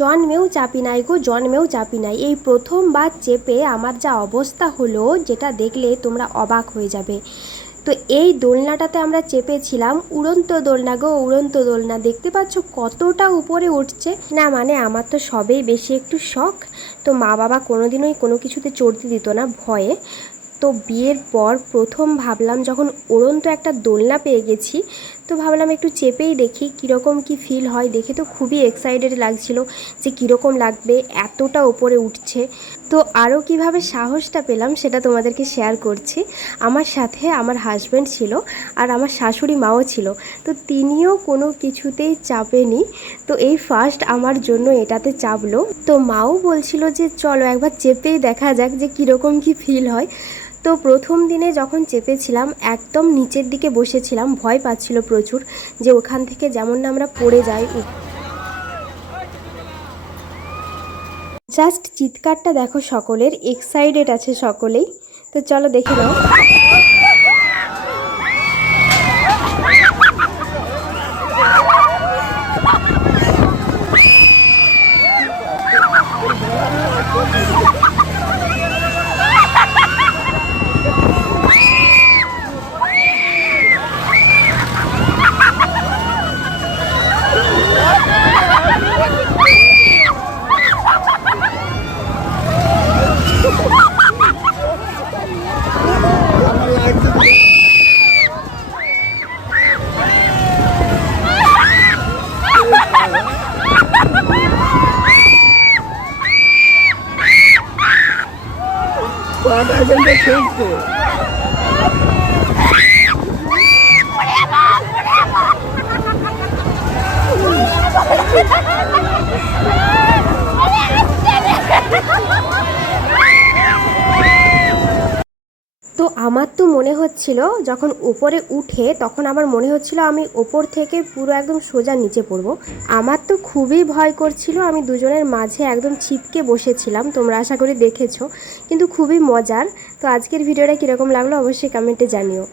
জন্মেও চাপি নাই গো, জন্মেও চাপি নাই। এই প্রথমবার চেপে আমার যা অবস্থা হলো, যেটা দেখলে তোমরা অবাক হয়ে যাবে। তো এই দোলনাটাতে আমরা চেপেছিলাম। উড়ন্ত দোলনা গো, উড়ন্ত দোলনা। দেখতে পাচ্ছ কতটা উপরে উঠছে। না মানে আমার তো সবেই বেশি একটু শখ। তো মা বাবা কোনোদিনই কোনো কিছুতে চড়তে দিত না ভয়ে। তো বিয়ের পর প্রথম ভাবলাম যখন উড়ন্ত একটা দোলনা পেয়ে গেছি, তো ভাবলাম একটু চেপেই দেখি কীরকম কি ফিল হয়। দেখে তো খুবই এক্সাইটেড লাগছিল যে কীরকম লাগবে, এতটা ওপরে উঠছে। তো আরও কীভাবে সাহসটা পেলাম সেটা তোমাদেরকে শেয়ার করছি। আমার সাথে আমার হাজব্যান্ড ছিল আর আমার শাশুড়ি মাও ছিল। তো তিনিও কোনো কিছুতেই চাপেনি। তো এই ফার্স্ট আমার জন্য এটাতে চাপলো। তো মাও বলছিল যে, চলো একবার চেপেই দেখা যাক যে কীরকম কি ফিল হয়। তো প্রথম দিনে যখন চেপেছিলাম, একদম নিচের দিকে বসেছিলাম, ভয় পাচ্ছিল প্রচুর যে ওখান থেকে যেমন না আমরা পড়ে যাই জাস্ট চিৎকারটা দেখো সকলের এক্সাইটেড আছে সকলেই। তো চলো দেখে নাও। 我要带的这些 তো আমার তো মনে হচ্ছিল যখন উপরে উঠে তখন আমার মনে হচ্ছিল আমি ওপর থেকে পুরো একদম সোজা নিচে পড়ব। আমার তো খুবই ভয় করছিল, আমি দুজনের মাঝে একদম ছিপকে বসেছিলাম, তোমরা আশা করি দেখেছ, কিন্তু খুবই মজার। তো আজকের ভিডিওটা কীরকম লাগল অবশ্যই কমেন্টে জানিও।